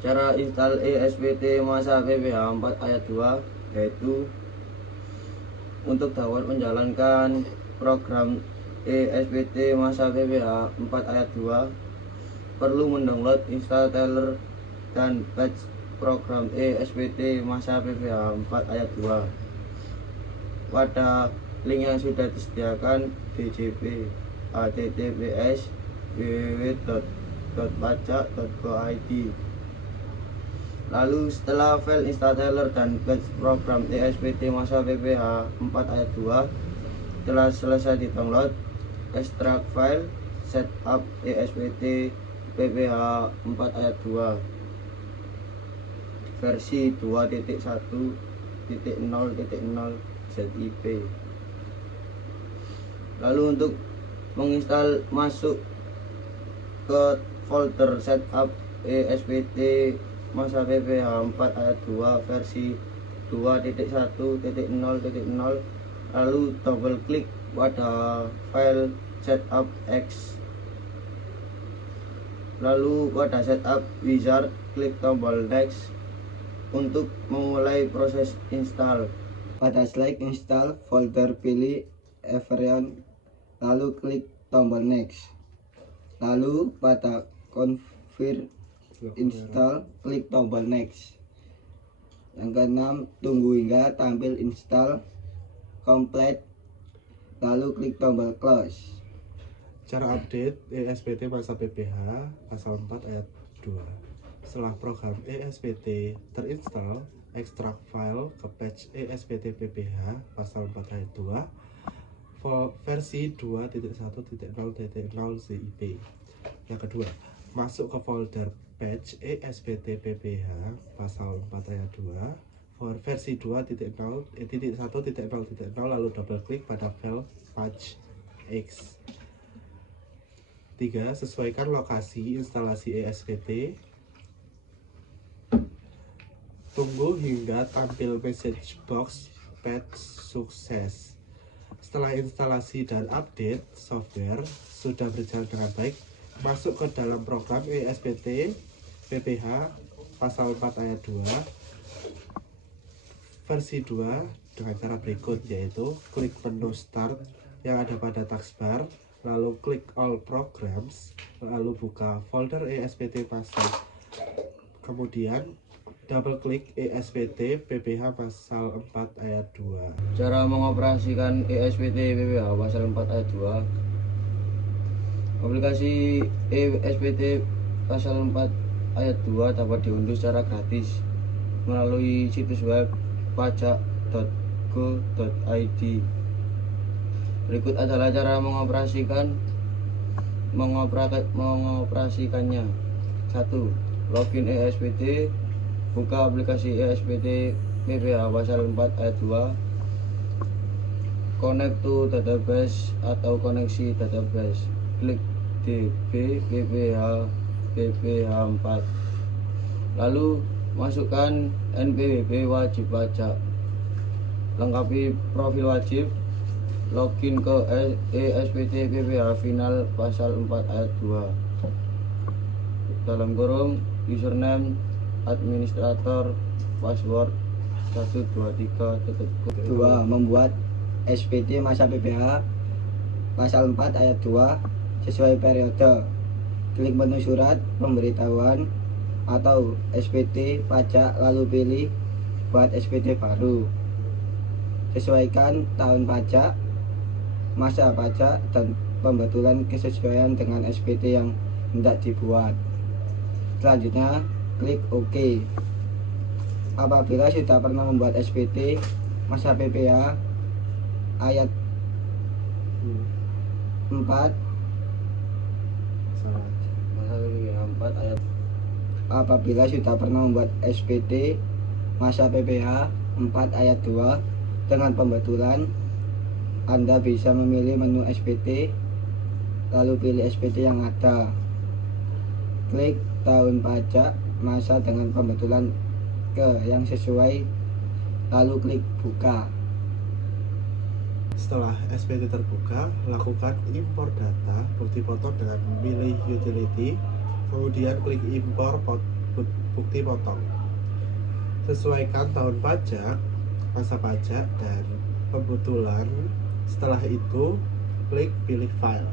Cara install ESPT masa PPH 4 ayat 2 yaitu untuk dapat menjalankan program ESPT masa PPH 4 ayat 2 perlu mendownload installer dan patch program ESPT masa PPH 4 ayat 2 pada link yang sudah disediakan di JP https www.pajak.go.id. Lalu setelah file installer dan batch program ESPT masa PPH 4 ayat 2 telah selesai di-download, ekstrak file setup ESPT PPH 4 ayat 2 versi 2.1.0.0 ZIP. Lalu untuk menginstal, masuk ke folder setup ESPT masa PPH 4 ayat 2 versi 2.1.0.0, lalu double klik pada file setup X, lalu pada setup wizard klik tombol next untuk memulai proses install. Pada select install folder, pilih Everyone, lalu klik tombol next, lalu pada confirm install klik tombol next. Yang keenam, tunggu hingga tampil install complete, lalu klik tombol close. Cara update ESPT masa PPH pasal 4 ayat 2. Setelah program ESPT terinstall, ekstrak file ke patch ESPT PPH pasal 4 ayat 2 versi 2.1.0.0 ZIP. Yang kedua, masuk ke folder patch ESPT PPH pasal 4 ayat 2 versi 2.1.0.0, lalu double klik pada file patch X. 3. Sesuaikan lokasi instalasi ESPT. Tunggu hingga tampil message box patch sukses. Setelah instalasi dan update software sudah berjalan dengan baik, masuk ke dalam program ESPT PPH pasal 4 ayat 2 versi 2 dengan cara berikut, yaitu klik menu start yang ada pada taskbar, lalu klik all programs, lalu buka folder ESPT pasal, kemudian double klik ESPT PPH pasal 4 ayat 2. Cara mengoperasikan ESPT PPH pasal 4 ayat 2. Aplikasi ESPT pasal 4 ayat 2 dapat diunduh secara gratis melalui situs web pajak.go.id. Berikut adalah cara mengoperasikannya. 1. Login ESPT. Buka aplikasi ESPT PPH pasal 4 ayat 2. Connect to database atau koneksi database. Klik DB PPH 4. Lalu masukkan NPWP wajib pajak. Lengkapi profil wajib. Login ke ESPT PPH final pasal 4 ayat 2. Dalam kurung username administrator, password 123. 2. Membuat SPT masa PPH pasal 4 ayat 2 sesuai periode. Klik menu surat pemberitahuan atau SPT pajak, lalu pilih buat SPT baru. Sesuaikan tahun pajak, masa pajak, dan pembetulan kesesuaian dengan SPT yang hendak dibuat. Selanjutnya klik OK. Apabila sudah pernah membuat SPT masa PPH ayat 4 apabila sudah pernah membuat SPT masa PPH 4 ayat 2 dengan pembetulan, Anda bisa memilih menu SPT, lalu pilih SPT yang ada. Klik tahun pajak, masa dengan pembetulan ke yang sesuai, lalu klik buka. Setelah SPT terbuka, lakukan impor data bukti foto dengan memilih utility, kemudian klik impor bukti potong. Sesuaikan tahun pajak, masa pajak, dan pembetulan. Setelah itu, klik pilih file.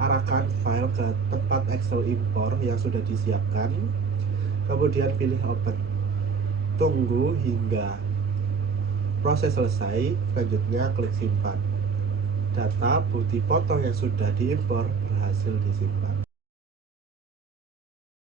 Arahkan file ke tempat Excel impor yang sudah disiapkan, kemudian pilih open. Tunggu hingga proses selesai, selanjutnya klik simpan. Data bukti potong yang sudah diimpor berhasil disimpan.